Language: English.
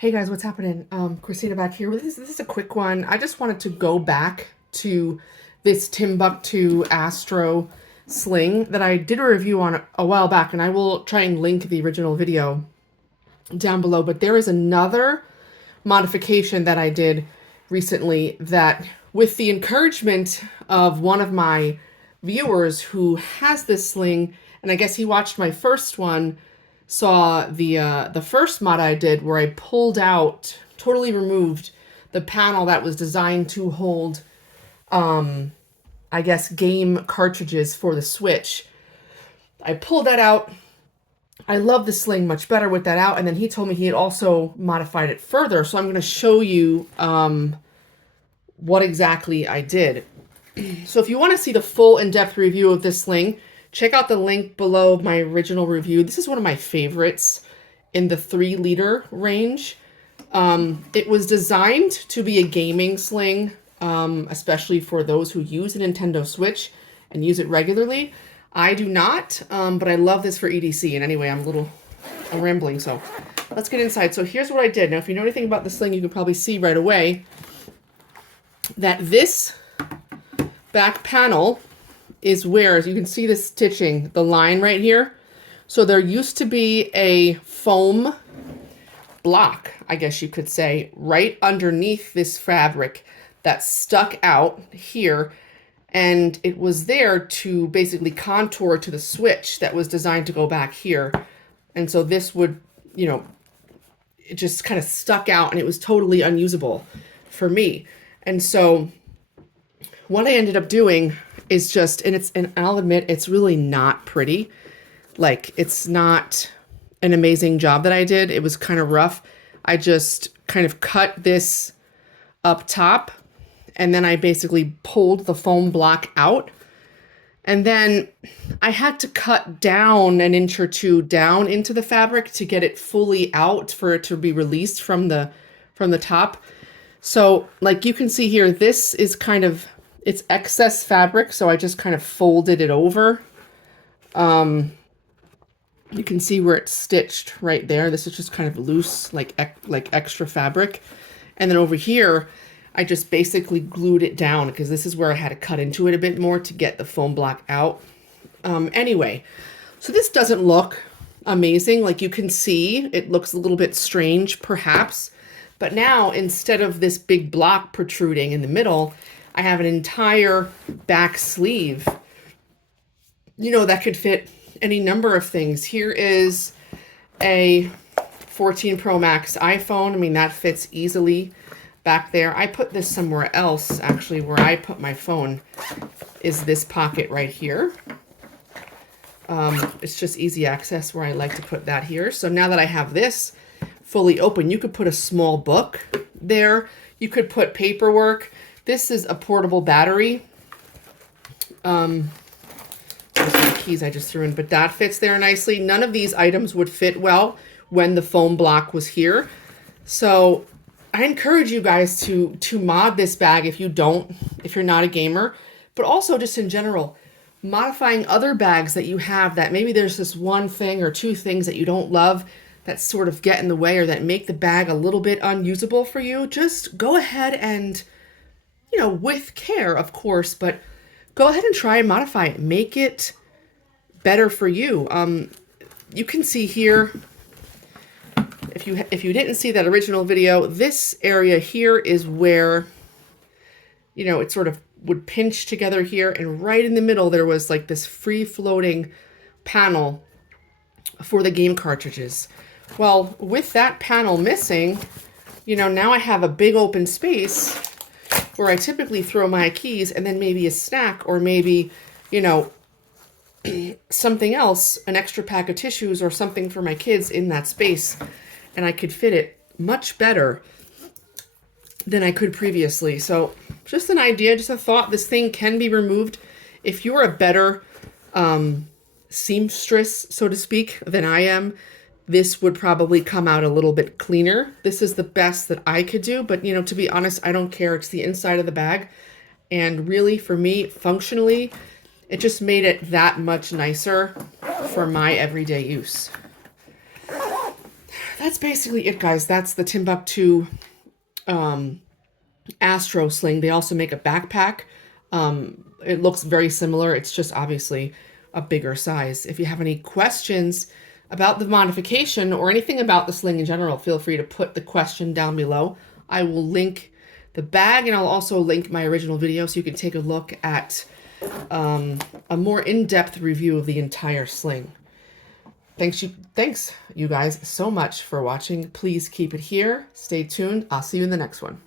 Hey guys, what's happening? Christina back here. This is a quick one. I just wanted to go back to this Timbuk2 Astro Sling that I did a review on a while back, and I will try and link the original video down below. But there is another modification that I did recently that, with the encouragement of one of my viewers who has this sling, and I guess he watched my first one, saw the first mod I did where I pulled out, totally removed the panel that was designed to hold, I guess, game cartridges for the Switch. I pulled that out. I love the sling much better with that out, and then he told me he had also modified it further, so I'm going to show you what exactly I did. So if you want to see the full in-depth review of this sling, check out the link below my original review. This is one of my favorites in the 3-liter range. It was designed to be a gaming sling, especially for those who use a Nintendo Switch and use it regularly. I do not, but I love this for EDC. And anyway, I'm rambling, so let's get inside. So here's what I did. Now, if you know anything about the sling, you can probably see right away that this back panel is where, as you can see the stitching, the line right here. So there used to be a foam block, I guess you could say, right underneath this fabric that stuck out here. And it was there to basically contour to the Switch that was designed to go back here. And so this would, it just kind of stuck out, and it was totally unusable for me. And so what I ended up doing is just, and I'll admit, it's really not pretty. Like, it's not an amazing job that I did. It was kind of rough. I just kind of cut this up top, and then I basically pulled the foam block out. And then I had to cut down an inch or two down into the fabric to get it fully out for it to be released from the top. So like you can see here, this is kind of, it's excess fabric, so I just kind of folded it over. You can see where it's stitched right there. This is just kind of loose, like extra fabric. And then over here, I just basically glued it down because this is where I had to cut into it a bit more to get the foam block out. Anyway, so this doesn't look amazing. Like you can see, it looks a little bit strange, perhaps. But now, instead of this big block protruding in the middle, I have an entire back sleeve, that could fit any number of things. Here is a 14 Pro Max iPhone. I mean, that fits easily back there. I put this somewhere else, actually. Where I put my phone is this pocket right here. It's just easy access where I like to put that here. So now that I have this fully open, you could put a small book there. You could put paperwork. This is a portable battery. Those are the keys I just threw in, but that fits there nicely. None of these items would fit well when the foam block was here. So I encourage you guys to mod this bag if you're not a gamer, but also just in general, modifying other bags that you have that maybe there's this one thing or two things that you don't love that sort of get in the way or that make the bag a little bit unusable for you. Just go ahead and, with care, of course, but go ahead and try and modify it. Make it better for you. You can see here, if you didn't see that original video, this area here is where, it sort of would pinch together here. And right in the middle, there was like this free-floating panel for the game cartridges. Well, with that panel missing, now I have a big open space where I typically throw my keys and then maybe a snack or maybe, something else, an extra pack of tissues or something for my kids in that space. And I could fit it much better than I could previously. So just an idea, just a thought. This thing can be removed. If you're a better seamstress, so to speak, than I am, this would probably come out a little bit cleaner. This is the best that I could do, but to be honest, I don't care. It's the inside of the bag. And really, for me, functionally, it just made it that much nicer for my everyday use. that's basically it, guys. That's the Timbuk2 Astro Sling. They also make a backpack. It looks very similar. It's just obviously a bigger size. If you have any questions about the modification or anything about the sling in general, feel free to put the question down below. I will link the bag, and I'll also link my original video so you can take a look at a more in-depth review of the entire sling. Thanks you guys so much for watching. Please keep it here. Stay tuned. I'll see you in the next one.